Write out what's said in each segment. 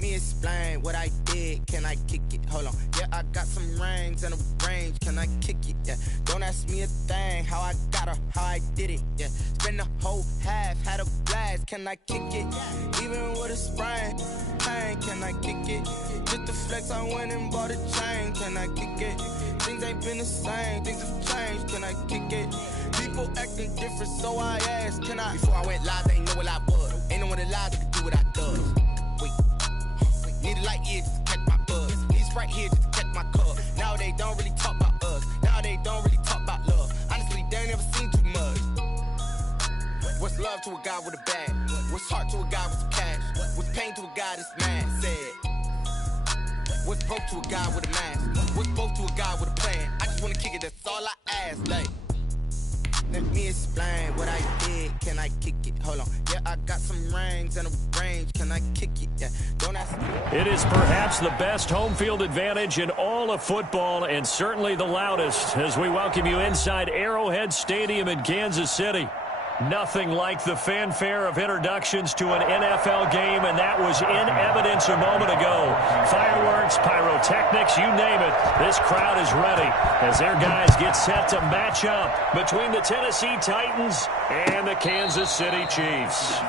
me explain what I did. Can I kick it? Hold on. Yeah, I got some rings and a range. Can I kick it? Yeah. Don't ask me a thing. How I got her, how I did it. Yeah. Spend the whole half, had a blast. Can I kick it? Even with a sprain, pain. Can I kick it? Just the flex, I went and bought a chain. Can I kick it? Things ain't been the same. Things have changed. Can I kick it? People acting different, so I asked, can I? Before I went live, they ain't know what I was. Ain't no one alive that could do what I does. Wait. Need a light here just to catch my buzz. Need Sprite here just to catch my cup. Now they don't really talk about us. Now they don't really talk about love. Honestly, they ain't never seen too much. What's love to a guy with a bag? What's heart to a guy with some cash? What's pain to a guy that's mad? Said. What's broke to a guy with a mask? What's broke to a guy with a plan? I just wanna kick it, that's all I ask. Like, let me explain what I did. Can I kick it? Hold on. Yeah, I got some rings and a range. Can I kick it? Yeah. Don't ask me. It is perhaps the best home field advantage in all of football, and certainly the loudest, as we welcome you inside Arrowhead Stadium in Kansas City. Nothing like the fanfare of introductions to an NFL game, and that was in evidence a moment ago. Fireworks, pyrotechnics, you name it. This crowd is ready as their guys get set to match up between the Tennessee Titans and the Kansas City Chiefs.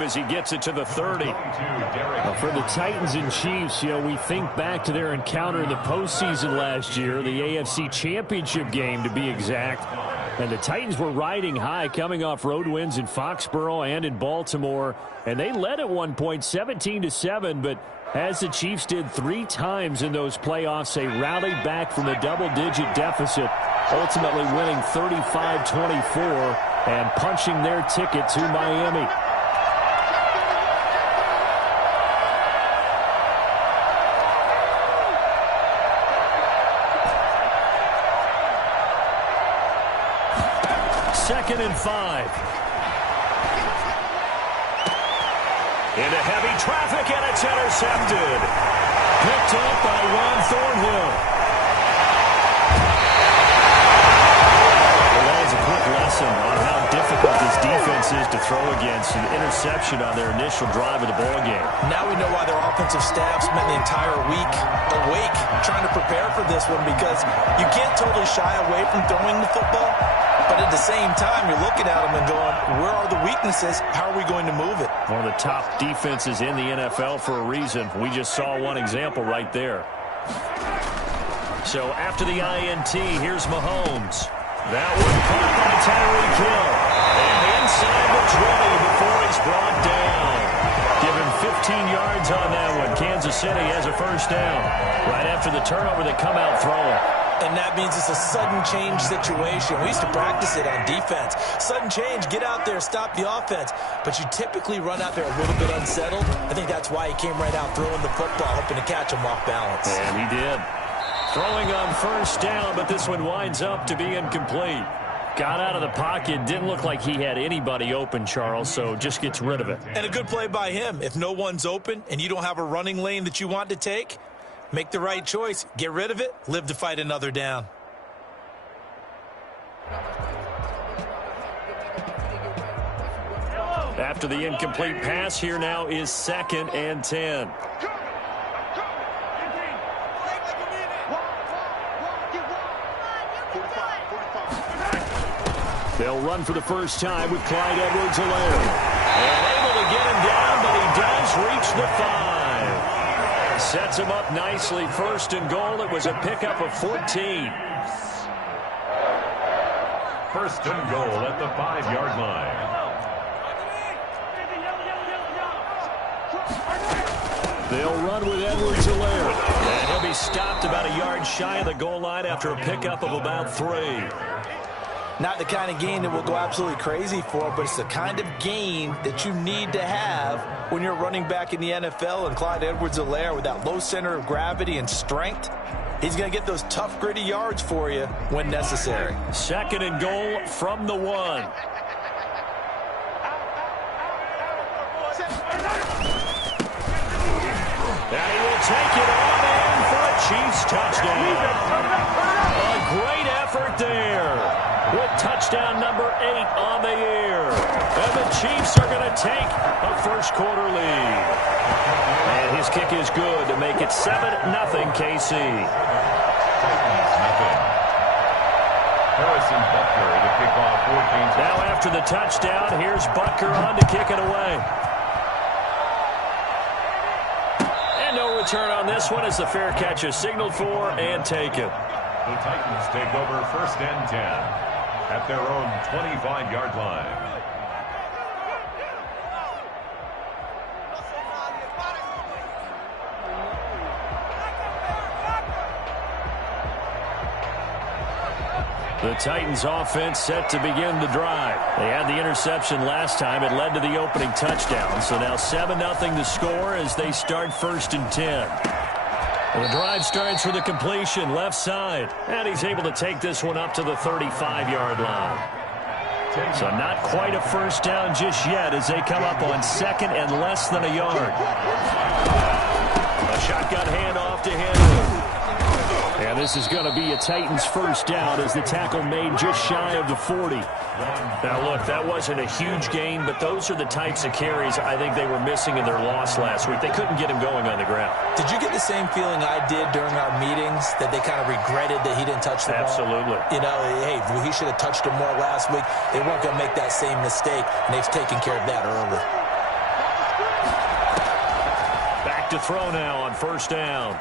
As he gets it to the 30. For the Titans and Chiefs, we think back to their encounter in the postseason last year, the AFC Championship game to be exact. And the Titans were riding high, coming off road wins in Foxborough and in Baltimore. And they led at one point 17-7, but as the Chiefs did 3 times in those playoffs, they rallied back from a double-digit deficit, ultimately winning 35-24 and punching their ticket to Miami. Second and 5. Into heavy traffic, and it's intercepted. Picked up by Ron Thornhill. Well, that was a quick lesson on how difficult this defense is to throw against. An interception on their initial drive of the ballgame. Now we know why their offensive staff spent the entire week awake trying to prepare for this one, because you can't totally shy away from throwing the football. But at the same time, you're looking at them and going, where are the weaknesses? How are we going to move it? One of the top defenses in the NFL for a reason. We just saw one example right there. So after the INT, here's Mahomes. That one caught by Tyreek Hill. And inside the 20 before he's brought down. Give him 15 yards on that one. Kansas City has a first down. Right after the turnover, they come out throwing. And that means it's a sudden change situation. We used to practice it on defense. Sudden change, get out there, stop the offense. But you typically run out there a little bit unsettled. I think that's why he came right out throwing the football, hoping to catch him off balance. And he did. Throwing on first down, but this one winds up to be incomplete. Got out of the pocket, didn't look like he had anybody open, Charles, so just gets rid of it. And a good play by him. If no one's open and you don't have a running lane that you want to take, make the right choice. Get rid of it. Live to fight another down. After the incomplete pass, here now is 2nd and 10. They'll run for the first time with Clyde Edwards-Helaire. And able to get him down, but he does reach the 5. Sets him up nicely. 1st and goal. It was a pickup of 14. 1st and goal at the 5-yard line. They'll run with Edwards-Helaire. And he'll be stopped about a yard shy of the goal line after a pickup of about 3. Not the kind of gain that we'll go absolutely crazy for, but it's the kind of gain that you need to have when you're running back in the NFL. And Clyde Edwards-Helaire, with that low center of gravity and strength, he's going to get those tough, gritty yards for you when necessary. 2nd and goal from the 1. And he will take it on in for a Chiefs touchdown. A great effort there with touchdown number 8 on the year. And the Chiefs are going to take a first-quarter lead. And his kick is good to make it 7-0 KC. Harrison Butker, the kickoff, 14. Now after the touchdown, here's Butker on to kick it away. And no return on this one as the fair catch is signaled for and taken. The Titans take over 1st and 10 at their own 25-yard line. The Titans offense set to begin the drive. They had the interception last time. It led to the opening touchdown. So now 7-0 to score as they start 1st and 10. And the drive starts with a completion left side. And he's able to take this one up to the 35-yard line. So not quite a first down just yet as they come up on 2nd and less than a yard. A shotgun handoff to Henry. And this is going to be a Titans first down as the tackle made just shy of the 40. Now, look, that wasn't a huge gain, but those are the types of carries I think they were missing in their loss last week. They couldn't get him going on the ground. Did you get the same feeling I did during our meetings, that they kind of regretted that he didn't touch the ball? Absolutely. You know, hey, he should have touched him more last week. They weren't going to make that same mistake, and they've taken care of that early. Back to throw now on 1st down.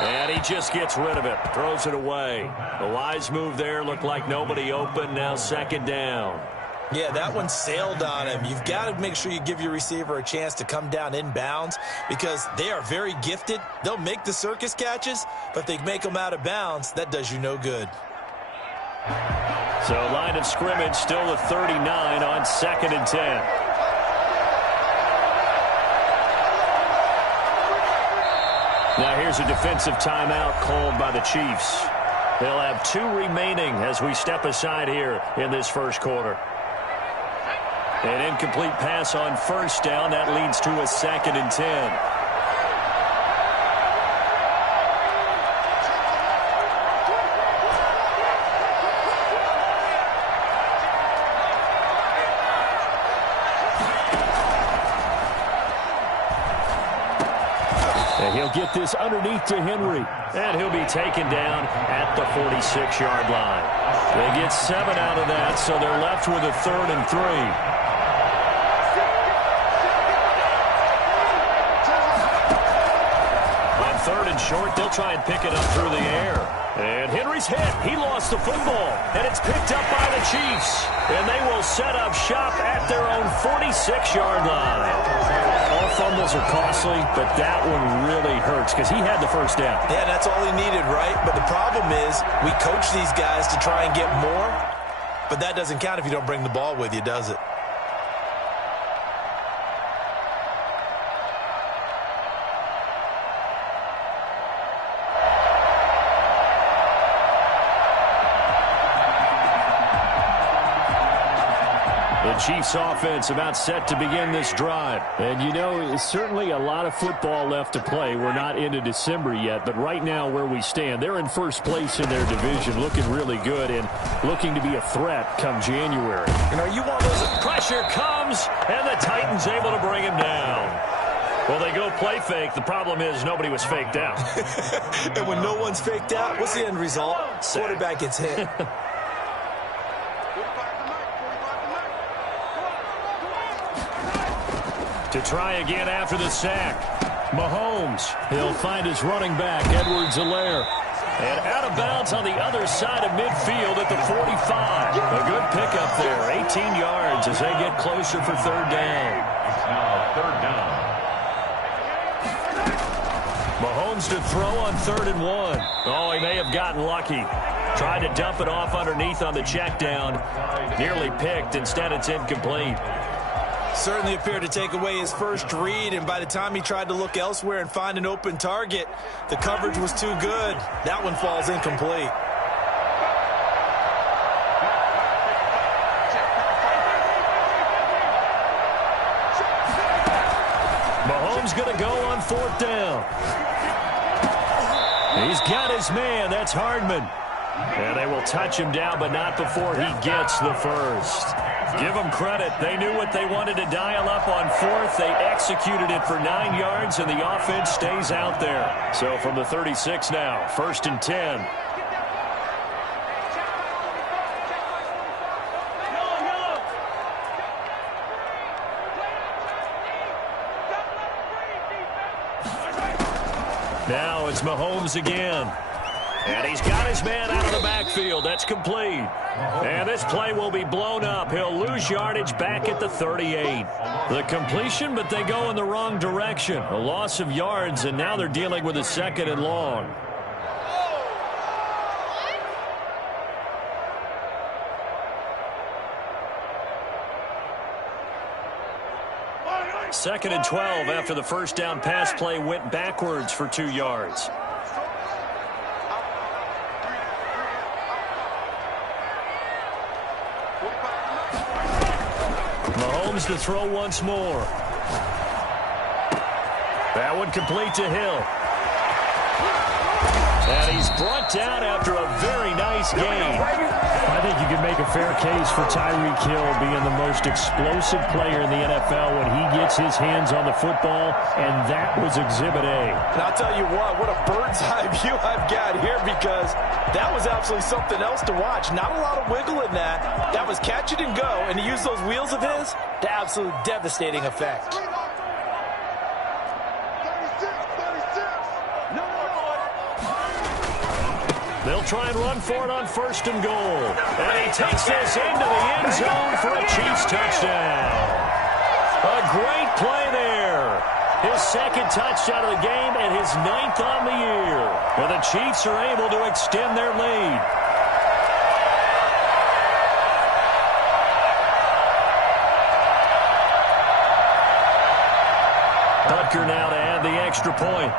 And he just gets rid of it, throws it away. The wise move there, looked like nobody open, now 2nd down. Yeah, that one sailed on him. You've got to make sure you give your receiver a chance to come down inbounds because they are very gifted. They'll make the circus catches, but if they make them out of bounds, that does you no good. So line of scrimmage still the 39 on 2nd and 10. Now here's a defensive timeout called by the Chiefs. They'll have 2 remaining as we step aside here in this first quarter. An incomplete pass on 1st down. That leads to a 2nd and 10. He'll get this underneath to Henry. And he'll be taken down at the 46-yard line. They get 7 out of that, so they're left with a 3rd and 3. On 3rd and short, they'll try and pick it up through the air. And Henry's hit. He lost the football. And it's picked up by the Chiefs. And they will set up shop at their own 46-yard line. All fumbles are costly, but that one really hurts because he had the first down. Yeah, that's all he needed, right? But the problem is we coach these guys to try and get more, but that doesn't count if you don't bring the ball with you, does it? The Chiefs offense about set to begin this drive. And you know, it's certainly a lot of football left to play. We're not into December yet, but right now where we stand, they're in first place in their division, looking really good and looking to be a threat come January. You know, you want those. Pressure comes, and the Titans able to bring him down. Well, they go play fake. The problem is nobody was faked out. And when no one's faked out, what's the end result? Quarterback gets hit. To try again after the sack. Mahomes, he'll find his running back, Edwards-Helaire. And out of bounds on the other side of midfield at the 45. A good pickup there, 18 yards as they get closer for 3rd down. It's now 3rd down. Mahomes to throw on 3rd and 1. Oh, he may have gotten lucky. Tried to dump it off underneath on the check down. Nearly picked. Instead, it's incomplete. Certainly appeared to take away his first read, and by the time he tried to look elsewhere and find an open target, the coverage was too good. That one falls incomplete. Mahomes going to go on 4th down. He's got his man. That's Hardman. And they will touch him down, but not before he gets the first. Give them credit. They knew what they wanted to dial up on 4th. They executed it for 9 yards, and the offense stays out there. So from the 36 now, 1st and 10. Now it's Mahomes again. And he's got his man out of the backfield. That's complete. And this play will be blown up. He'll lose yardage back at the 38. The completion, but they go in the wrong direction. A loss of yards, and now they're dealing with a 2nd and long. Second and 12 after the first down pass play went backwards for 2 yards. Mahomes to throw once more. That one complete to Hill. And he's brought down after a very nice game. I think you can make a fair case for Tyreek Hill being the most explosive player in the NFL when he gets his hands on the football, and that was Exhibit A. And I'll tell you what a bird's eye view I've got here, because that was absolutely something else to watch. Not a lot of wiggle in that. That was catch it and go, and to use those wheels of his, to absolute devastating effect. They'll try and run for it on 1st and goal. And he takes this into the end zone for a Chiefs touchdown. A great play there. His 2nd touchdown of the game and his 9th on the year. And the Chiefs are able to extend their lead. Butker now to add the extra point.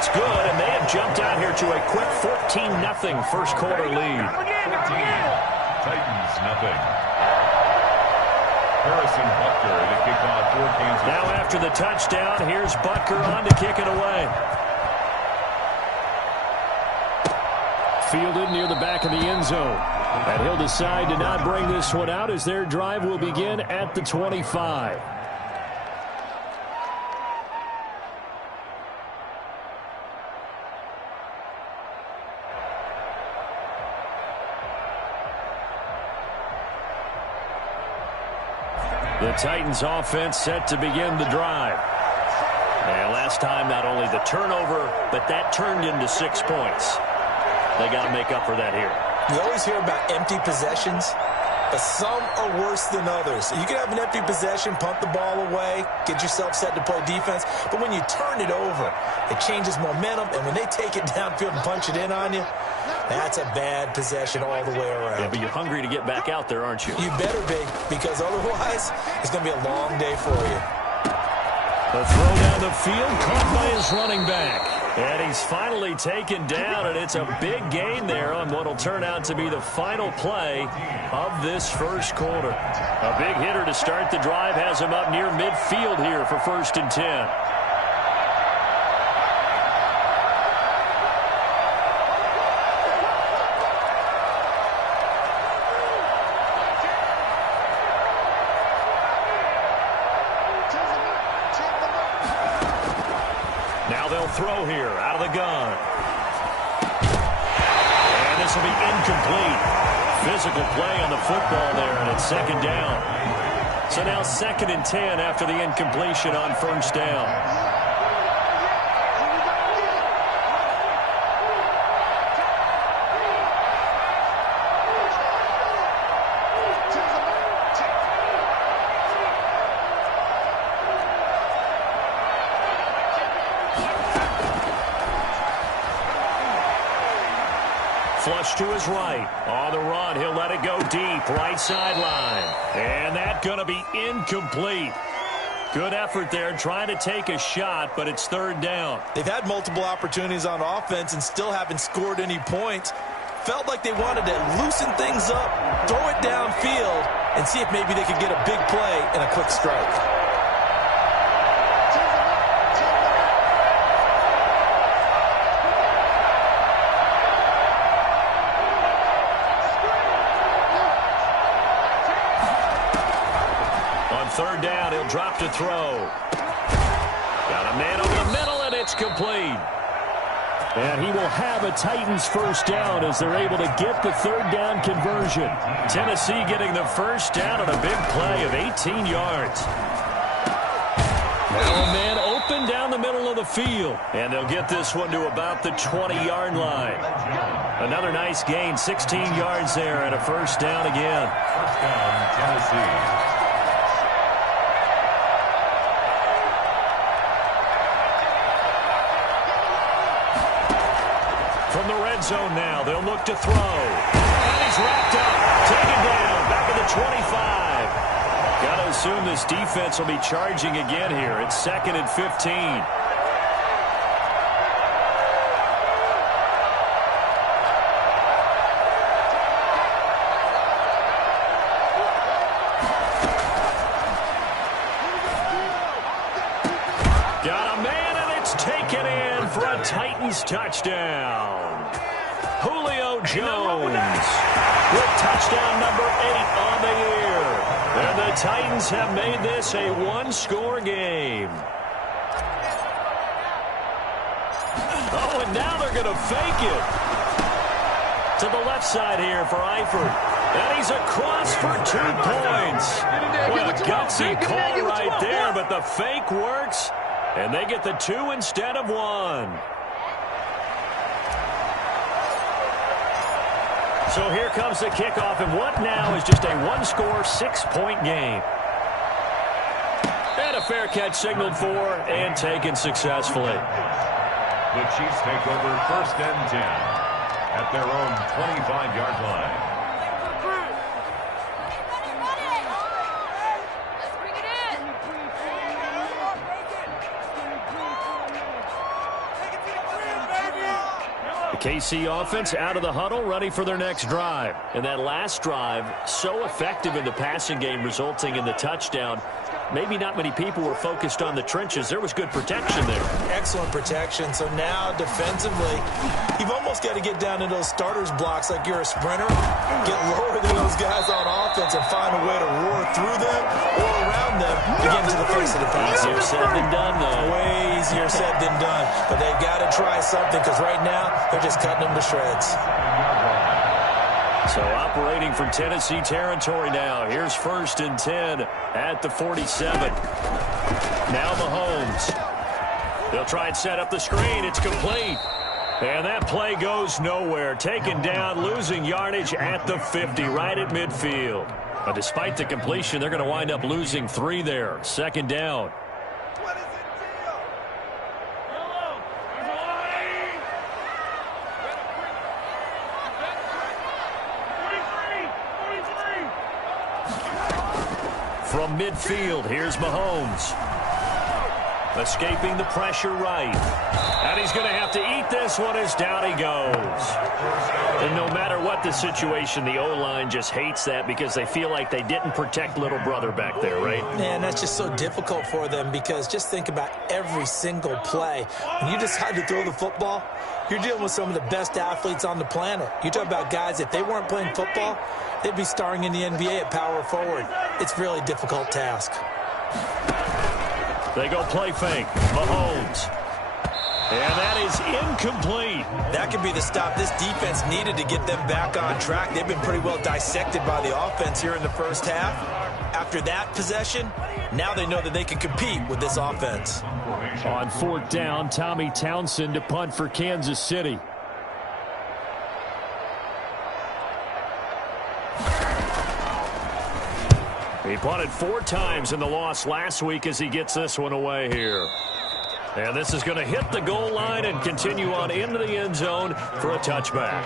It's good, and they have jumped out here to a quick 14-0 first quarter lead. 14, Titans nothing. Harrison Butker to kick off for Kansas. Now after the touchdown, here's Butker on to kick it away. Fielded near the back of the end zone. And he'll decide to not bring this one out as their drive will begin at the 25. The Titans offense set to begin the drive. And last time, not only the turnover, but that turned into 6 points. They got to make up for that here. You always hear about empty possessions, but some are worse than others. You can have an empty possession, punt the ball away, get yourself set to play defense, but when you turn it over, it changes momentum, and when they take it downfield and punch it in on you, that's a bad possession all the way around. Yeah, but you're hungry to get back out there, aren't you? You better be, because otherwise, it's going to be a long day for you. The throw down the field, caught by his running back. And he's finally taken down, and it's a big gain there on what will turn out to be the final play of this first quarter. A big hitter to start the drive has him up near midfield here for 1st and 10. Now they'll throw here out of the gun. And this will be incomplete. Physical play on the football there, and it's 2nd down. So now 2nd and 10 after the incompletion on 1st down. Flush to his right. On the run, he'll let it go deep. Right sideline. And that's going to be incomplete. Good effort there trying to take a shot, but it's third down. They've had multiple opportunities on offense and still haven't scored any points. Felt like they wanted to loosen things up, throw it downfield, and see if maybe they could get a big play and a quick strike. Third down, he'll drop to throw. Got a man over the middle, and it's complete. And he will have a Titans first down as they're able to get the third down conversion. Tennessee getting the first down on a big play of 18 yards. Now a man open down the middle of the field. And they'll get this one to about the 20-yard line. Another nice gain, 16 yards there, and a first down again. First down, Tennessee. From the red zone now, they'll look to throw. And he's wrapped up. Taken down. Back at the 25. Got to assume this defense will be charging again here. It's 2nd and 15. Got a man, and it's taken in for a Titans touchdown. Julio Jones with touchdown number 8 on the year. And the Titans have made this a one-score game. Oh, and now they're going to fake it. To the left side here for Eifert. And he's across for 2 points. What a gutsy call right there, but the fake works. And they get the 2 instead of 1. So here comes the kickoff, and what now is just a one-score, 6-point game. And a fair catch signaled for and taken successfully. The Chiefs take over 1st and 10 at their own 25-yard line. KC offense out of the huddle, ready for their next drive. And that last drive, so effective in the passing game, resulting in the touchdown. Maybe not many people were focused on the trenches. There was good protection there. Excellent protection. So now, defensively, you've almost got to get down to those starters blocks like you're a sprinter. Get lower than those guys on offense and find a way to roar through them or around them to get into the face of the pass. Easier said than done, though. Way easier said than done. But they've got to try something because right now, they're just cutting them to shreds. So operating from Tennessee territory now. Here's 1st and 10 at the 47. Now Mahomes. They'll try and set up the screen. It's complete. And that play goes nowhere. Taken down, losing yardage at the 50, right at midfield. But despite the completion, they're going to wind up losing 3 there. 2nd down. From midfield, here's Mahomes. Escaping the pressure right. And he's going to have to eat this one as down he goes. And no matter what the situation, the O-line just hates that because they feel like they didn't protect little brother back there, right? Man, that's just so difficult for them because just think about every single play. When you decide to throw the football, you're dealing with some of the best athletes on the planet. You talk about guys, if they weren't playing football, they'd be starring in the NBA at power forward. It's a really difficult task. They go play fake. Mahomes. And that is incomplete. That could be the stop this defense needed to get them back on track. They've been pretty well dissected by the offense here in the first half. After that possession, now they know that they can compete with this offense. On 4th down, Tommy Townsend to punt for Kansas City. He punted 4 times in the loss last week as he gets this one away here. And this is going to hit the goal line and continue on into the end zone for a touchback.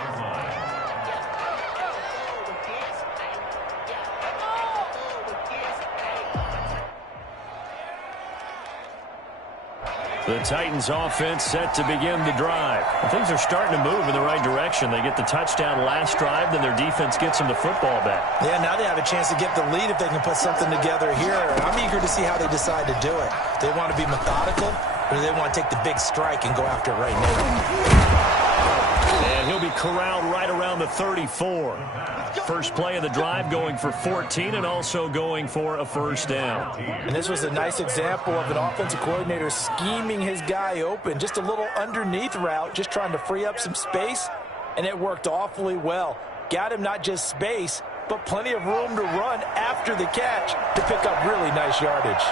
The Titans offense set to begin the drive. Well, things are starting to move in the right direction. They get the touchdown last drive, then their defense gets them the football back. Yeah, now they have a chance to get the lead if they can put something together here. I'm eager to see how they decide to do it. Do they want to be methodical, or do they want to take the big strike and go after it right now? And he'll be corralled right around the 34. First play of the drive going for 14 and also going for a first down. And this was a nice example of an offensive coordinator scheming his guy open. Just a little underneath route, just trying to free up some space, and it worked awfully well. Got him not just space, but plenty of room to run after the catch to pick up really nice yardage.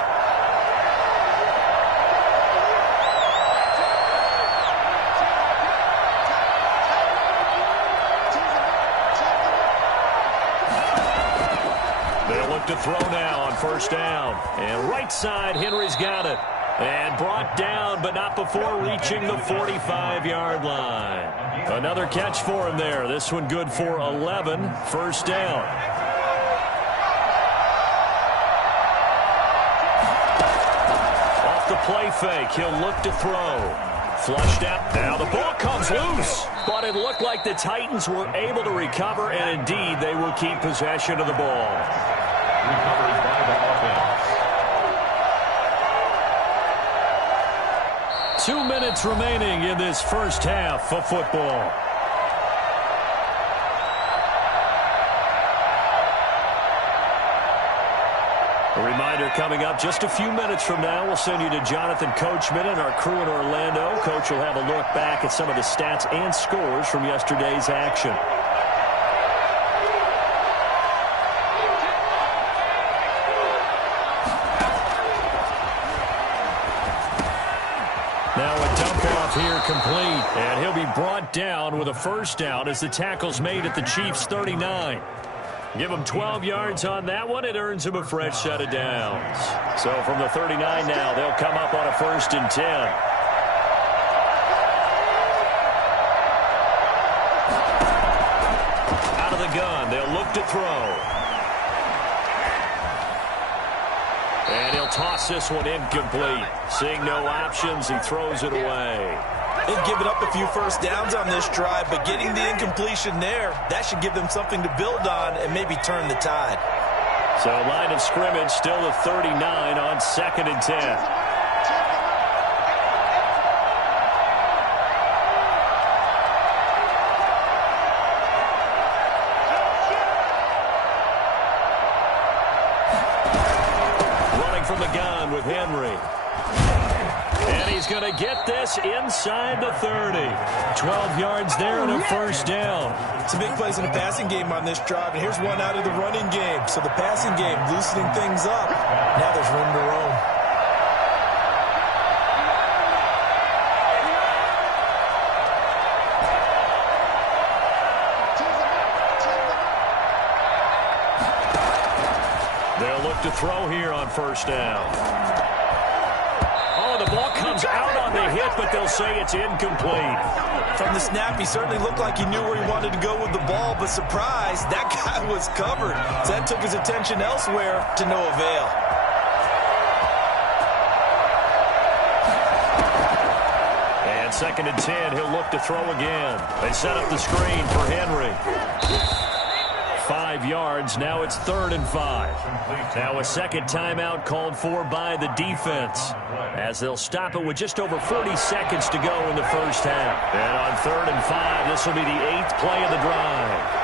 To throw now on first down. And right side, Henry's got it. And brought down, but not before reaching the 45-yard line. Another catch for him there. This one good for 11. First down. Off the play fake, he'll look to throw. Flushed out. Now the ball comes loose. But it looked like the Titans were able to recover, and indeed they will keep possession of the ball. Recovered by the offense. 2 minutes remaining in this first half of football. A reminder coming up just a few minutes from now. We'll send you to Jonathan Coachman and our crew in Orlando. Coach will have a look back at some of the stats and scores from yesterday's action. Now a dump-off here complete, and he'll be brought down with a first down as the tackle's made at the Chiefs' 39. Give him 12 yards on that one. It earns him a fresh set of downs. So from the 39 now, they'll come up on a 1st and 10. Out of the gun, they'll look to throw. And he'll toss this one incomplete. Seeing no options, he throws it away. They've given up a few first downs on this drive, but getting the incompletion there, that should give them something to build on and maybe turn the tide. So line of scrimmage still the 39 on 2nd and 10. From the gun with Henry. And he's going to get this inside the 30. 12 yards there and a first down. Some big plays in the passing game on this drive, and here's one out of the running game. So the passing game loosening things up. Now there's room to roam. They'll look to throw here on first down. Oh, the ball comes out on the hit, but they'll say it's incomplete. From the snap, he certainly looked like he knew where he wanted to go with the ball, but surprise, that guy was covered. So that took his attention elsewhere to no avail. And 2nd and 10, he'll look to throw again. They set up the screen for Henry. 5 yards. Now it's 3rd and 5. Now a second timeout called for by the defense as they'll stop it with just over 40 seconds to go in the first half. And on 3rd and 5, this will be the 8th play of the drive.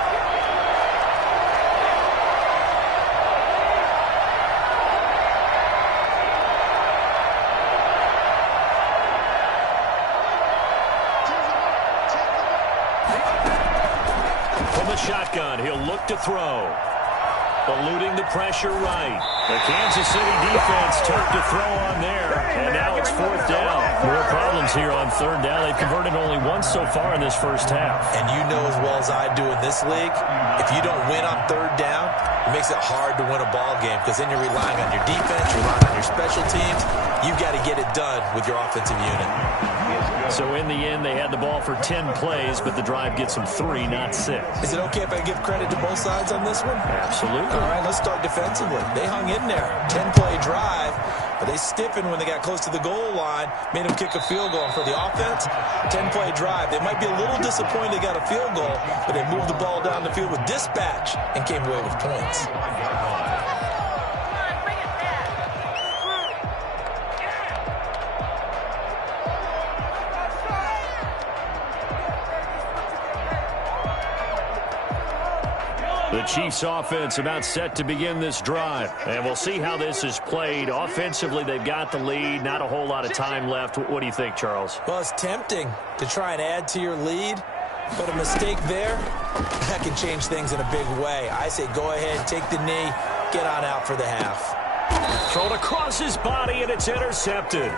Shotgun, he'll look to throw. Eluding the pressure right. The Kansas City defense took to throw on there, and now it's 4th down. More problems here on 3rd down. They've converted only once so far in this first half. And you know as well as I do in this league, if you don't win on 3rd down, it makes it hard to win a ball game because then you're relying on your defense, you're relying on your special teams. You've got to get it done with your offensive unit. So in the end, they had the ball for 10 plays, but the drive gets them 3, not 6. Is it okay if I give credit to both sides on this one? Absolutely. All right, let's start defensively. They hung in there. 10-play drive. But they stiffened when they got close to the goal line, made them kick a field goal. And for the offense, 10-play drive. They might be a little disappointed they got a field goal, but they moved the ball down the field with dispatch and came away with points. The Chiefs offense about set to begin this drive. And we'll see how this is played. Offensively, they've got the lead. Not a whole lot of time left. What do you think, Charles? Well, it's tempting to try and add to your lead, but a mistake there, that can change things in a big way. I say go ahead, take the knee, get on out for the half. Thrown across his body, and it's intercepted.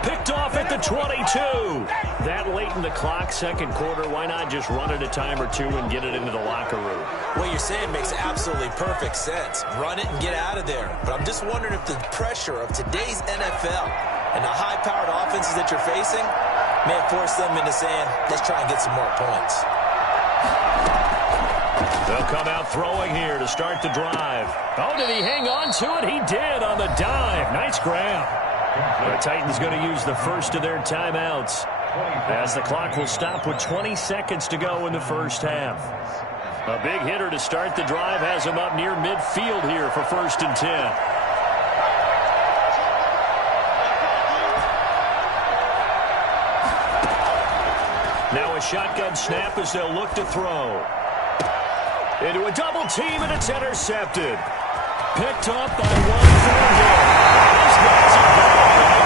Picked off at the 22. That late in the clock, second quarter, why not just run it a time or two and get it into the locker room? What you're saying makes absolutely perfect sense. Run it and get out of there. But I'm just wondering if the pressure of today's NFL and the high-powered offenses that you're facing may have forced them into saying, let's try and get some more points. They'll come out throwing here to start the drive. Oh, did he hang on to it? He did on the dive. Nice grab. The Titans going to use the first of their timeouts as the clock will stop with 20 seconds to go in the first half. A big hitter to start the drive has him up near midfield here for 1st and 10. Now a shotgun snap as they'll look to throw. Into a double team, and it's intercepted. Picked up by one forward. These guys are back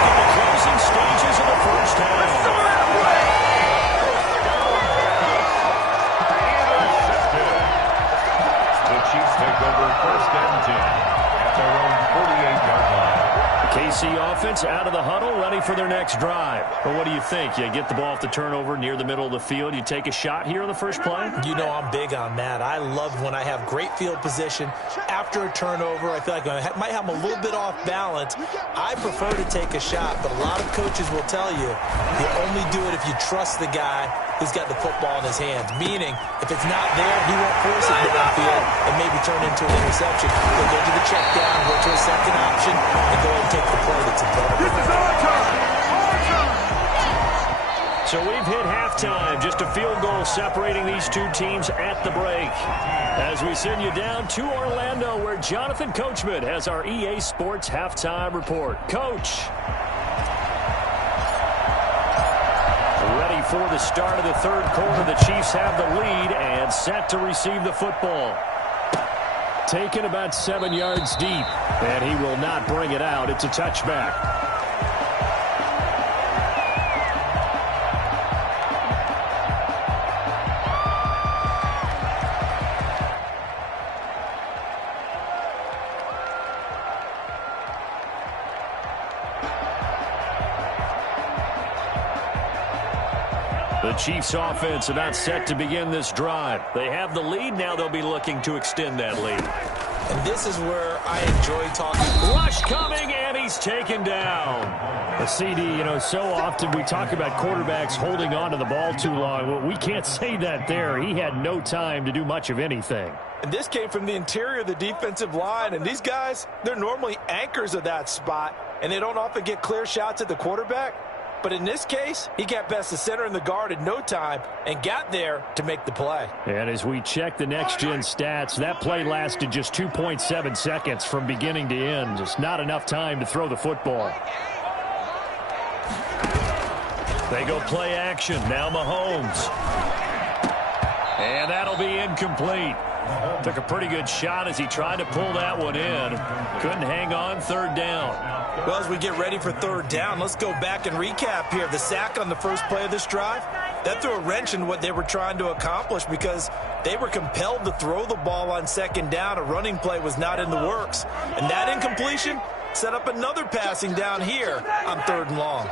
in the closing stages of the first half. The Chiefs take over 1st and 10 at their own 48-yard line. KC offense out of the huddle, ready for their next drive. But what do you think? You get the ball off the turnover near the middle of the field. You take a shot here on the first play? You know I'm big on that. I love when I have great field position after a turnover. I feel like I might have them a little bit off balance. I prefer to take a shot, but a lot of coaches will tell you you only do it if you trust the guy who's got the football in his hands. Meaning, if it's not there, he won't force it downfield and maybe turn into an interception. He'll go to the check down, go to a second option, and go ahead and take the play that's in front of him. So we've hit halftime. Just a field goal separating these two teams at the break. As we send you down to Orlando, where Jonathan Coachman has our EA Sports halftime report. Coach. Ready for the start of the third quarter. The Chiefs have the lead and set to receive the football. Taken about 7 yards deep, and he will not bring it out. It's a touchback. The Chiefs offense about set to begin this drive. They have the lead. Now they'll be looking to extend that lead. And this is where I enjoy talking. Rush coming, and he's taken down. The CD, so often we talk about quarterbacks holding on to the ball too long. Well, we can't say that there. He had no time to do much of anything. And this came from the interior of the defensive line. And these guys, they're normally anchors of that spot. And they don't often get clear shots at the quarterback. But in this case, he got past the center and the guard in no time and got there to make the play. And as we check the next-gen stats, that play lasted just 2.7 seconds from beginning to end. Just not enough time to throw the football. They go play action. Now Mahomes. And that'll be incomplete. Took a pretty good shot as he tried to pull that one in. Couldn't hang on, third down. Well, as we get ready for third down, let's go back and recap here. The sack on the first play of this drive, that threw a wrench in what they were trying to accomplish because they were compelled to throw the ball on second down. A running play was not in the works. And that incompletion set up another passing down here on third and long.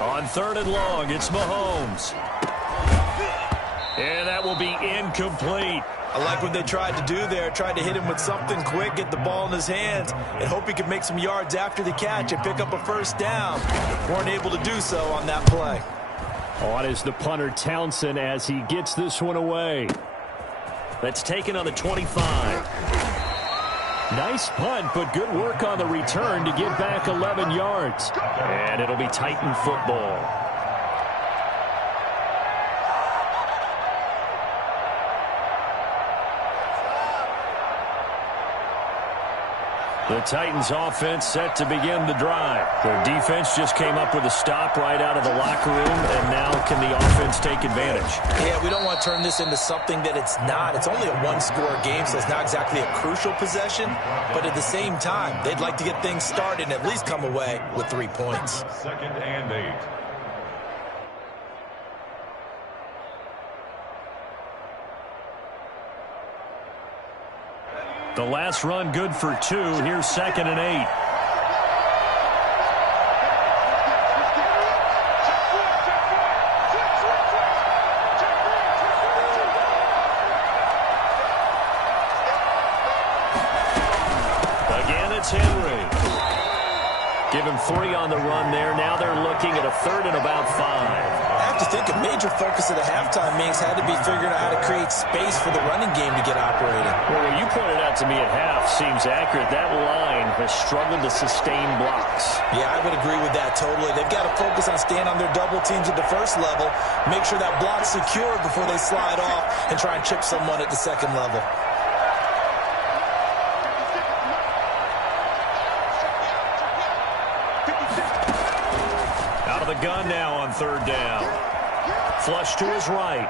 On third and long, it's Mahomes. And that will be incomplete. I like what they tried to do there. Tried to hit him with something quick, get the ball in his hands, and hope he could make some yards after the catch and pick up a first down. Weren't able to do so on that play. On is the punter Townsend as he gets this one away. That's taken on the 25. Nice punt, but good work on the return to get back 11 yards. And it'll be Titan football. The Titans offense set to begin the drive. Their defense just came up with a stop right out of the locker room, and now can the offense take advantage? Yeah, we don't want to turn this into something that it's not. It's only a one-score game, so it's not exactly a crucial possession. But at the same time, they'd like to get things started and at least come away with 3 points. 2nd and 8. The last run good for 2. Here's 2nd and 8. Again, it's Henry. Give him 3 on the run there. Now they're looking at a 3rd and about 5. I have to think a major focus of the halftime meetings had to be figuring out how to create space for the running game to get operating. Well, what you pointed out to me at half seems accurate. That line has struggled to sustain blocks. Yeah, I would agree with that totally. They've got to focus on staying on their double teams at the first level, make sure that block's secure before they slide off and try and chip someone at the second level. Out of the gun now on 3rd down. Flush to his right.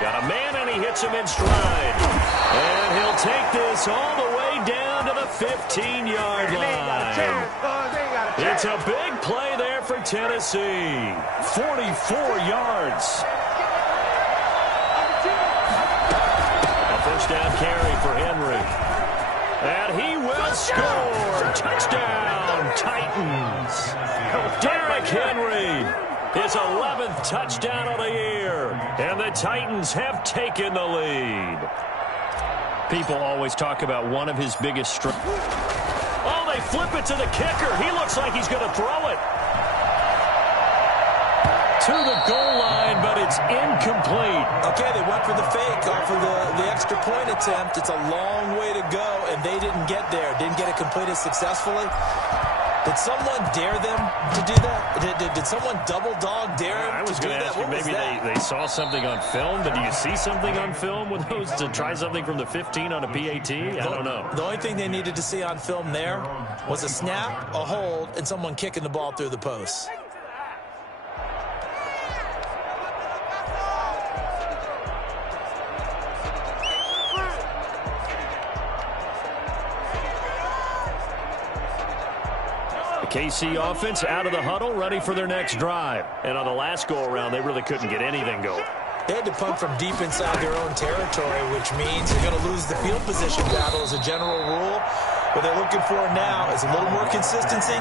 Got a man, and he hits him in stride. And he'll take this all the way down to the 15-yard line. It's a big play there for Tennessee. 44 yards. A first down carry for Henry. And he will score. Touchdown, Titans. Derrick Henry, his 11th touchdown of the year. And the Titans have taken the lead. People always talk about one of his biggest strengths. Oh, they flip it to the kicker. He looks like he's going to throw it. To the goal line, but it's incomplete. Okay, they went for the fake off of the extra point attempt. It's a long way to go, and they didn't get there. Didn't get it completed successfully. Did someone dare them to do that? Did someone double dog dare them I was to do going to that? ask you, maybe they saw something on film, but do you see something on film with those to try something from the 15 on a PAT? I don't know. The only thing they needed to see on film there was a snap, a hold, and someone kicking the ball through the post. KC offense out of the huddle, ready for their next drive. And on the last go-around, they really couldn't get anything going. They had to punt from deep inside their own territory, which means they're going to lose the field position battle as a general rule. What they're looking for now is a little more consistency,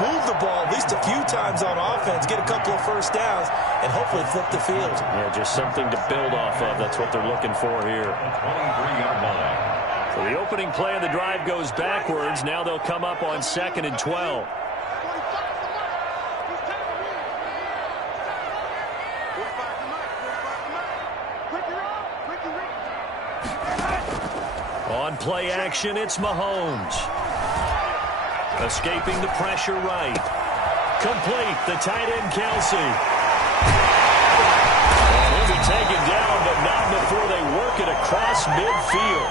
move the ball at least a few times on offense, get a couple of first downs, and hopefully flip the field. Yeah, just something to build off of. That's what they're looking for here. 23-yard line. So the opening play of the drive goes backwards. Now they'll come up on 2nd and 12. On play action, it's Mahomes. Escaping the pressure right. Complete, the tight end Kelsey. And he'll be taken down, but not before they work it across midfield.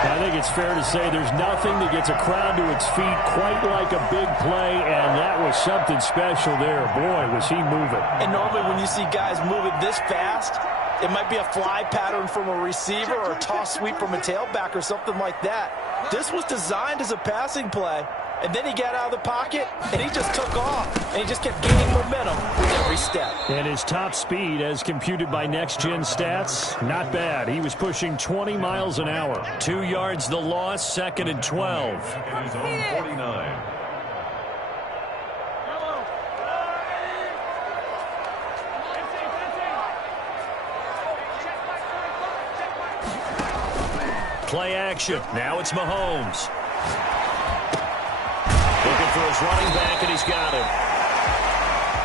I think it's fair to say there's nothing that gets a crowd to its feet quite like a big play, and that was something special there. Boy, was he moving. And normally when you see guys moving this fast, it might be a fly pattern from a receiver or a toss sweep from a tailback or something like that. This was designed as a passing play, and then he got out of the pocket, and he just took off, and he just kept gaining momentum with every step. And his top speed, as computed by Next Gen Stats, not bad. He was pushing 20 miles an hour. 2 yards the loss, 2nd and 12. At his own 49. Play action. Now it's Mahomes. Looking for his running back, and he's got him.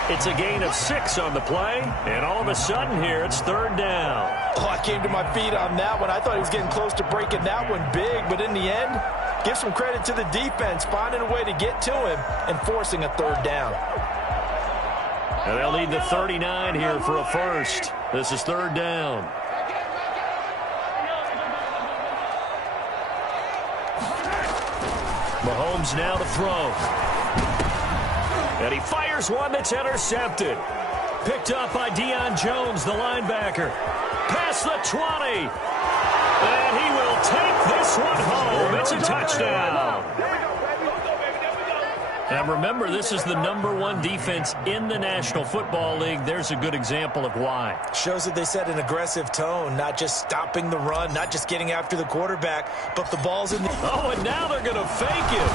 It's a gain of 6 on the play, and all of a sudden here, it's 3rd down. Oh, I came to my feet on that one. I thought he was getting close to breaking that one big, but in the end, give some credit to the defense, finding a way to get to him and forcing a 3rd down. And they'll need the 39 here for a first. This is 3rd down. Mahomes now to throw. And he fires one that's intercepted. Picked up by Deion Jones, the linebacker. Past the 20. And he will take this one home. It's a touchdown. And remember, this is the #1 defense in the National Football League. There's a good example of why. Shows that they set an aggressive tone, not just stopping the run, not just getting after the quarterback, but the ball's in the... Oh, and now they're going to fake it.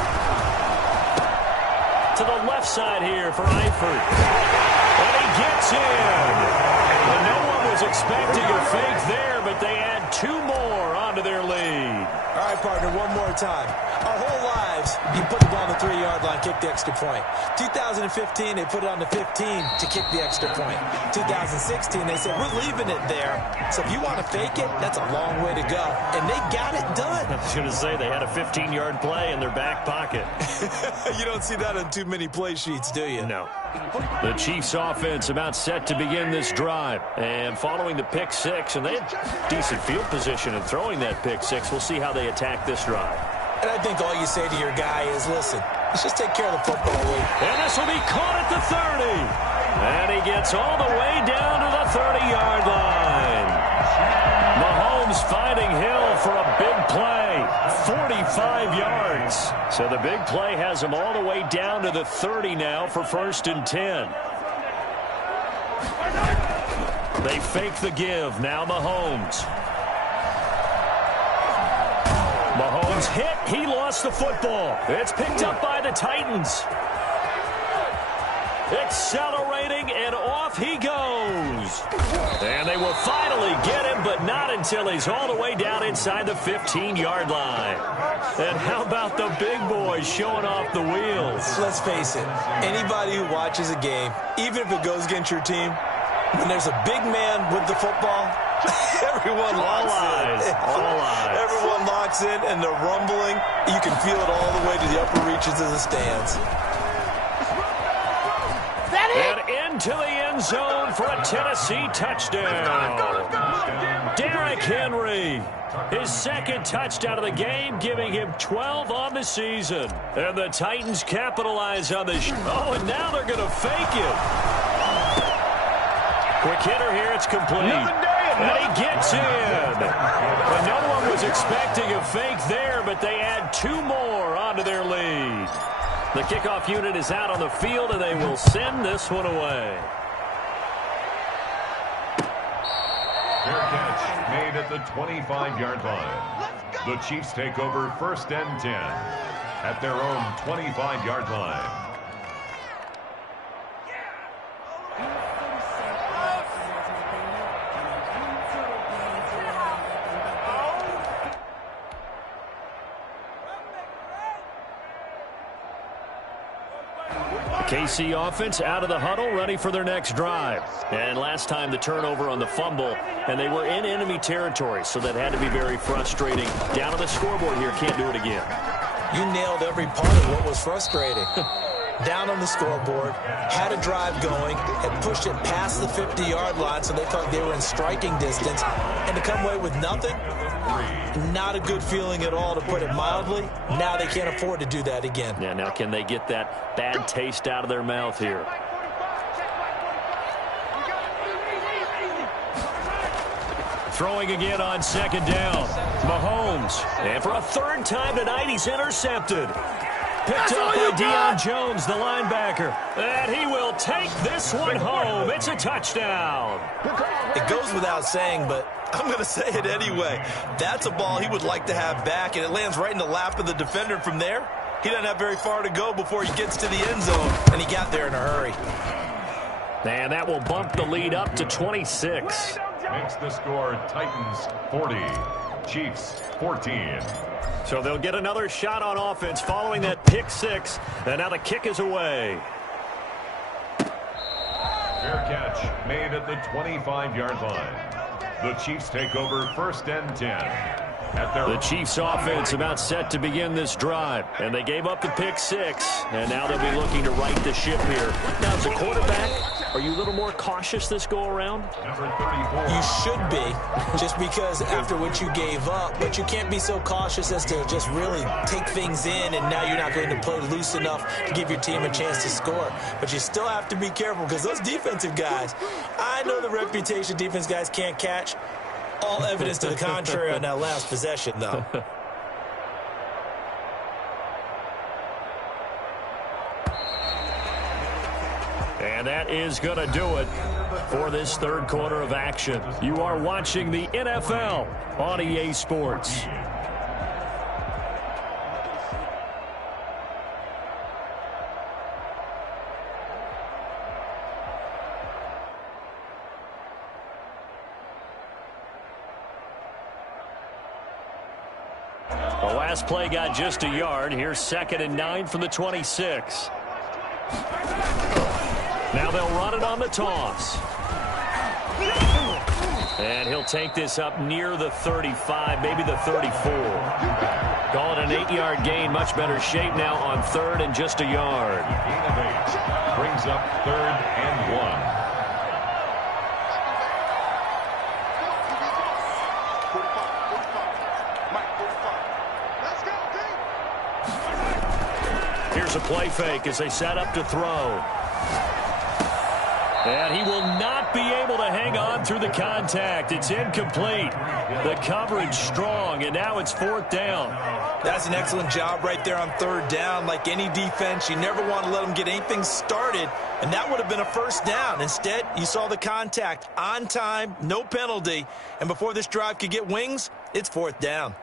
To the left side here for Eifert. And he gets in. And no one was expecting a fake there, but they add 2 more onto their lead. All right, partner, one more time. Our whole lives, you put the ball on the 3-yard line, kick the extra point. 2015, they put it on the 15 to kick the extra point. 2016, they said, we're leaving it there. So if you want to fake it, that's a long way to go. And they got it done. I was going to say, they had a 15-yard play in their back pocket. You don't see that on too many play sheets, do you? No. The Chiefs offense about set to begin this drive. And following the pick 6, and they had decent field position in throwing that pick 6. We'll see how they attack this drive. And I think all you say to your guy is, listen, let's just take care of the football league. And this will be caught at the 30. And he gets all the way down to the 30-yard line. Mahomes finding Hill for a big play. 45 yards. So the big play has him all the way down to the 30 now for 1st and 10. They fake the give. Now Mahomes. Mahomes hit. He lost the football. It's picked up by the Titans. Accelerating, and off he goes. And they will finally get him, but not until he's all the way down inside the 15-yard line. And how about the big boys showing off the wheels? Let's face it, anybody who watches a game, even if it goes against your team, when there's a big man with the football, everyone locks in. All eyes. Everyone locks in, and they're rumbling. You can feel it all the way to the upper reaches of the stands. And into the end zone for a Tennessee touchdown. Derrick Henry, his 2nd touchdown of the game, giving him 12 on the season. And the Titans capitalize on this. Oh, and now they're going to fake it. Quick hitter here, it's complete. And he gets in. And no one was expecting a fake there, but they add 2 more onto their lead. The kickoff unit is out on the field, and they will send this one away. Fair catch made at the 25-yard line. The Chiefs take over 1st and 10 at their own 25-yard line. KC offense out of the huddle, ready for their next drive. And last time the turnover on the fumble, and they were in enemy territory, so that had to be very frustrating. Down on the scoreboard here, can't do it again. You nailed every part of what was frustrating. Down on the scoreboard, had a drive going, and pushed it past the 50-yard line, so they thought they were in striking distance. And to come away with nothing, not a good feeling at all, to put it mildly. Now they can't afford to do that again. Yeah, now can they get that bad taste out of their mouth here? Throwing again on 2nd down. Mahomes. And for a 3rd time tonight, he's intercepted. Picked up by Deion Jones, the linebacker. And he will take this one home. It's a touchdown. It goes without saying, but I'm going to say it anyway. That's a ball he would like to have back, and it lands right in the lap of the defender. From there, he doesn't have very far to go before he gets to the end zone, and he got there in a hurry. And that will bump the lead up to 26. Makes the score Titans 40, Chiefs 14. So they'll get another shot on offense following that pick 6. And now the kick is away. Fair catch made at the 25-yard line. The Chiefs take over 1st and 10. The Chiefs offense about set to begin this drive, and they gave up the pick 6, and now they'll be looking to right the ship here. Now, as a quarterback, are you a little more cautious this go-around? You should be, just because after what you gave up, but you can't be so cautious as to just really take things in, and now you're not going to play loose enough to give your team a chance to score. But you still have to be careful, because those defensive guys, I know the reputation defense guys can't catch. All evidence to the contrary on that last possession, though. And that is going to do it for this third quarter of action. You are watching the NFL on EA Sports. The last play got just a yard. Here's 2nd and 9 from the 26. Now they'll run it on the toss. And he'll take this up near the 35, maybe the 34. Call it an 8-yard gain. Much better shape now on 3rd and just a yard. Gain of 8 brings up 3rd and 1. Here's a play fake as they set up to throw. And he will not be able to hang on through the contact. It's incomplete. The coverage strong, and now it's 4th down. That's an excellent job right there on 3rd down. Like any defense, you never want to let them get anything started, and that would have been a 1st down. Instead, you saw the contact on time, no penalty, and before this drive could get wings, it's 4th down.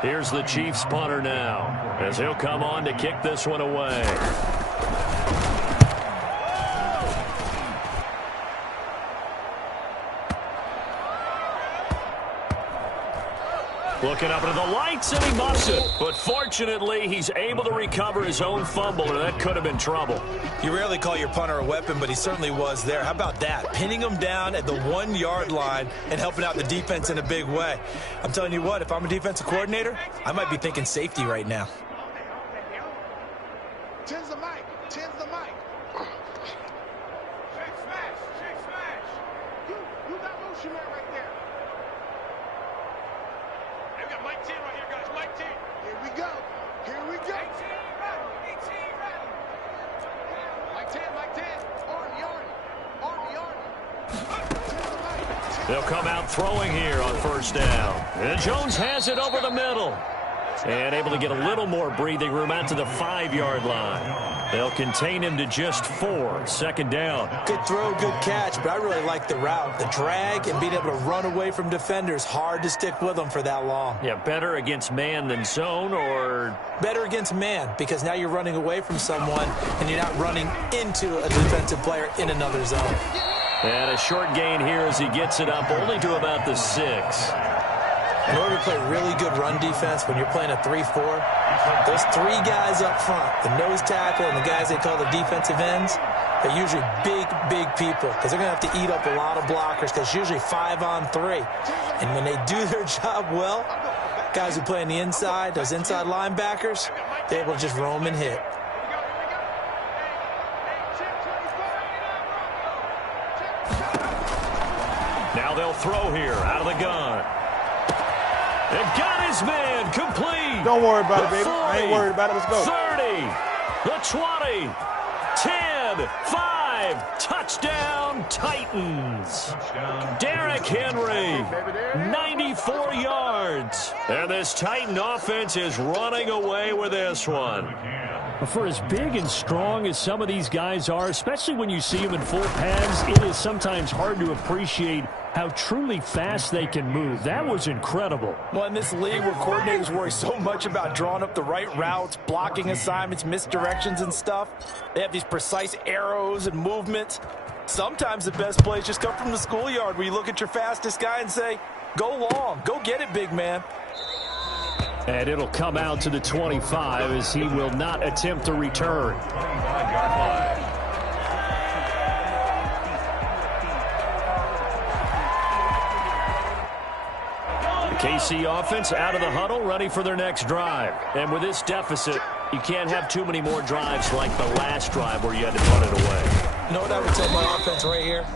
Here's the Chiefs punter now, as he'll come on to kick this one away. Looking up into the lights, and he muffs it. But fortunately, he's able to recover his own fumble, or that could have been trouble. You rarely call your punter a weapon, but he certainly was there. How about that? Pinning him down at the 1-yard line and helping out the defense in a big way. I'm telling you what, if I'm a defensive coordinator, I might be thinking safety right now. Tens the mic. Tens the mic. Shake smash. Shake smash. You got motion man right there. Hey, we got Mike 10 right here, guys. Mike 10. Here we go. Here we go. 18 rattle. Mike 10. Mike 10. Arnie. They'll come out throwing here on 1st down. And Jones has it over the middle. And able to get a little more breathing room out to the 5-yard line. They'll contain him to just 4. 2nd down. Good throw, good catch, but I really like the route. The drag and being able to run away from defenders. Hard to stick with them for that long. Yeah, better against man than zone, or? Better against man, because now you're running away from someone and you're not running into a defensive player in another zone. And a short gain here as he gets it up only to about the 6. In order to play really good run defense when you're playing a 3-4, those 3 guys up front, the nose tackle and the guys they call the defensive ends, they're usually big people because they're going to have to eat up a lot of blockers because it's usually 5 on 3. And when they do their job well, guys who play on the inside, those inside linebackers, they're able to just roam and hit. Now they'll throw here out of the gun. They've got his man complete. Don't worry about it, baby. I ain't worried about it. Let's go. 30, the 20, 10, 5, touchdown Titans. Derrick Henry, 94 yards. And this Titan offense is running away with this one. For as big and strong as some of these guys are, especially when you see them in full pads, it is sometimes hard to appreciate how truly fast they can move. That was incredible. Well, in this league where coordinators worry so much about drawing up the right routes, blocking assignments, misdirections and stuff, they have these precise arrows and movements. Sometimes the best plays just come from the schoolyard where you look at your fastest guy and say, go long, go get it, big man. And it'll come out to the 25 as he will not attempt to return. KC offense out of the huddle, ready for their next drive. And with this deficit, you can't have too many more drives like the last drive where you had to punt it away. You know what I would tell my offense right here?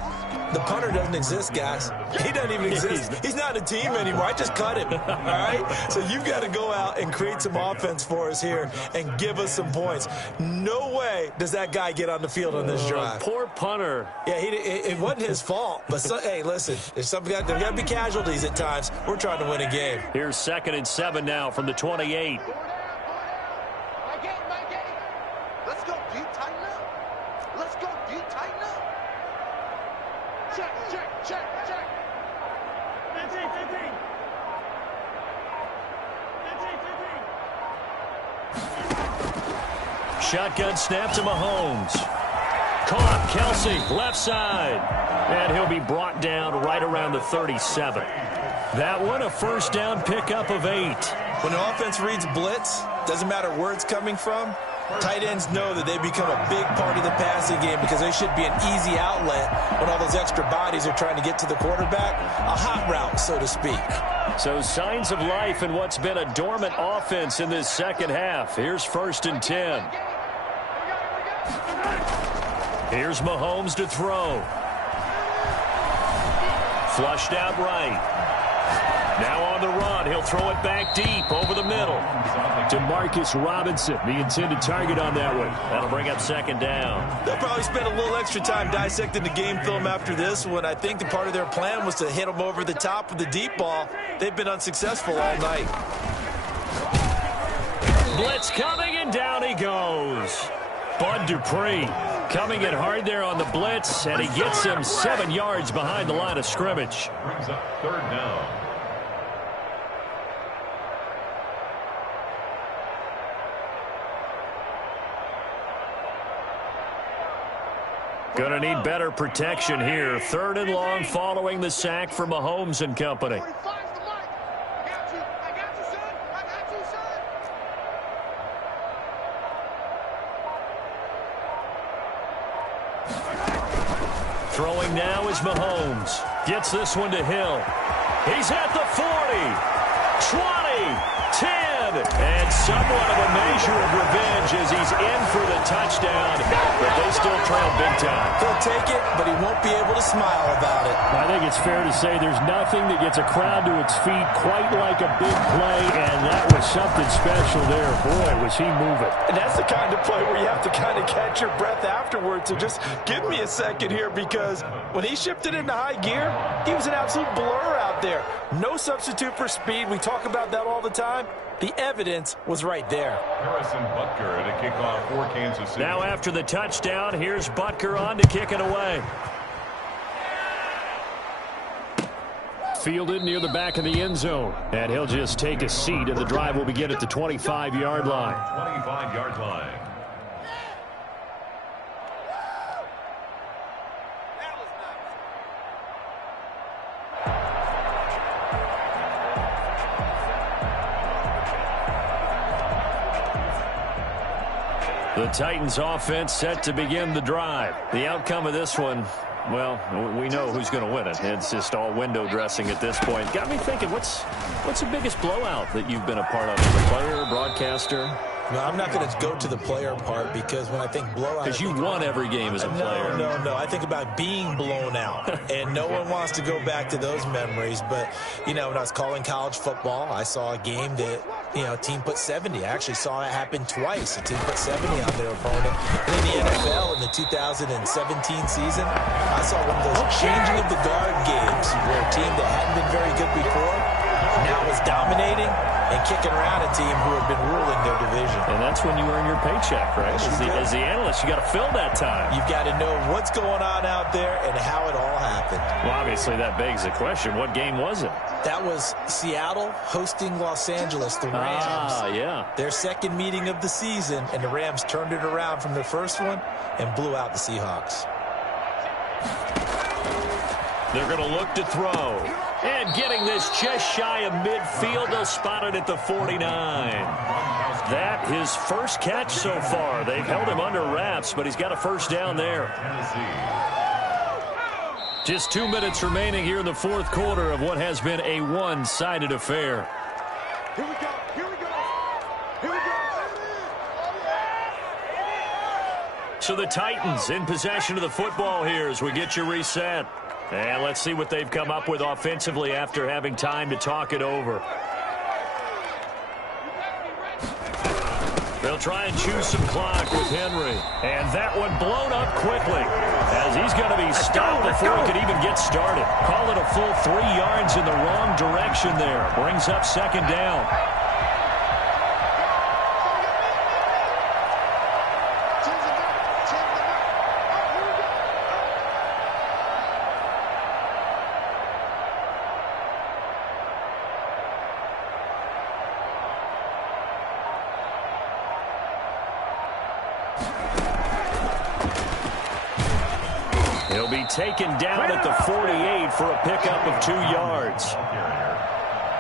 The punter doesn't exist, guys. He doesn't even exist. He's not a team anymore. I just cut him, all right? So you've got to go out and create some offense for us here and give us some points. No way does that guy get on the field on this drive. Poor punter. Yeah, it wasn't his fault. But, hey, listen, there's got to be casualties at times. We're trying to win a game. Here's 2nd and 7 now from the 28. Let's go, D. Tighten up. Let's go, D. Tighten up. Check. 15. Shotgun snap to Mahomes. Caught, Kelsey, left side. And he'll be brought down right around the 37. That one, a first down pickup of 8. When the offense reads blitz, doesn't matter where it's coming from, tight ends know that they become a big part of the passing game because they should be an easy outlet when all those extra bodies are trying to get to the quarterback. A hot route, so to speak. So signs of life in what's been a dormant offense in this second half. Here's 1st and 10. Here's Mahomes to throw. Flushed out right. Now on the run, he'll throw it back deep over the middle. Demarcus Robinson, the intended target on that one. That'll bring up 2nd down. They'll probably spend a little extra time dissecting the game film after this one. I think the part of their plan was to hit them over the top with the deep ball. They've been unsuccessful all night. Blitz coming, and down he goes. Bud Dupree coming in hard there on the blitz, and he gets him 7 yards behind the line of scrimmage. Brings up 3rd down. Gonna need better protection here. 3rd and long following the sack for Mahomes and company. Throwing now is Mahomes. Gets this one to Hill. He's at the 40, 20, 10, and somewhat of a measure of revenge as he's in for the touchdown, but they still trail big time. He'll take it, but he won't be able to smile about it. I think it's fair to say there's nothing that gets a crowd to its feet quite like a big play, and that was something special there. Boy, was he moving. And that's the kind of play where you have to kind of catch your breath afterwards. So just give me a second here, because when he shifted into high gear, he was an absolute blur out there. No substitute for speed. We talk about that all the time. The evidence was right there. Harrison Butker at a kickoff for Kansas City. Now after the touchdown, here's Butker on to kick it away. Fielded near the back of the end zone. And he'll just take a seat, and the drive will begin at the 25-yard line. 25-yard line. The Titans offense set to begin the drive. The outcome of this one, well, we know who's going to win it. It's just all window dressing at this point. Got me thinking, what's the biggest blowout that you've been a part of as a player, broadcaster? No, I'm not going to go to the player part, because when I think blowout... Because you won every game as a player. No. I think about being blown out, and no one wants to go back to those memories. But, you know, when I was calling college football, I saw a game that, you know, a team put 70. I actually saw it happen twice. A team put 70 on their opponent. And in the NFL, in the 2017 season, I saw one of those changing of the guard games where a team that hadn't been very good before now was dominating and kicking around a team who had been ruling their division. And that's when you earn your paycheck, right? As the analyst, you got to fill that time. You've got to know what's going on out there and how it all happened. Well, obviously, that begs the question, what game was it? That was Seattle hosting Los Angeles, the Rams. Yeah. Their second meeting of the season, and the Rams turned it around from their first one and blew out the Seahawks. They're going to look to throw. And getting this just shy of midfield, they'll spot it at the 49. That his first catch so far. They've held him under wraps, but he's got a first down there. Just 2 minutes remaining here in the fourth quarter of what has been a one-sided affair. Here we go. Here we go. Here we go. So the Titans in possession of the football here as we get you reset. And let's see what they've come up with offensively after having time to talk it over. They'll try and choose some clock with Henry. And that one blown up quickly as he's going to be stopped before he could even get started. Call it a full 3 yards in the wrong direction there. Brings up second down. He'll be taken down at the 48 for a pickup of 2 yards.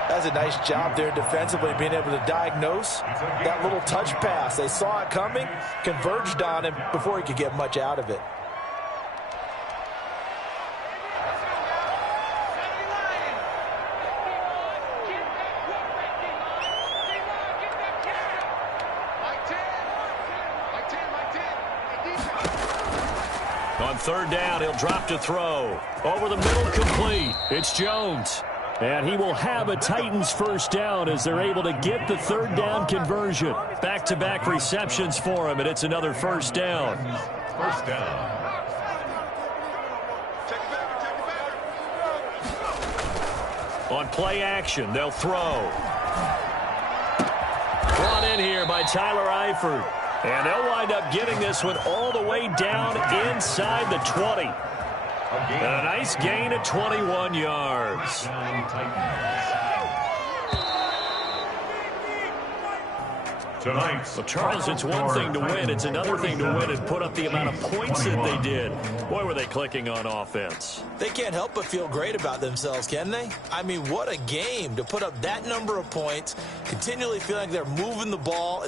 That's a nice job there defensively, being able to diagnose that little touch pass. They saw it coming, converged on him before he could get much out of it. On third down, he'll drop to throw. Over the middle, complete. It's Jones. And he will have a Titans first down as they're able to get the third down conversion. Back-to-back receptions for him, and it's another first down. First down. On play action, they'll throw. Brought in here by Tyler Eifert. And they'll wind up getting this one all the way down inside the 20. And a nice gain of 21 yards. Tonight's Well, Charles, it's one thing to win. It's another thing to win and put up the amount of points that they did. Boy, were they clicking on offense. They can't help but feel great about themselves, can they? I mean, what a game to put up that number of points, continually feeling like they're moving the ball and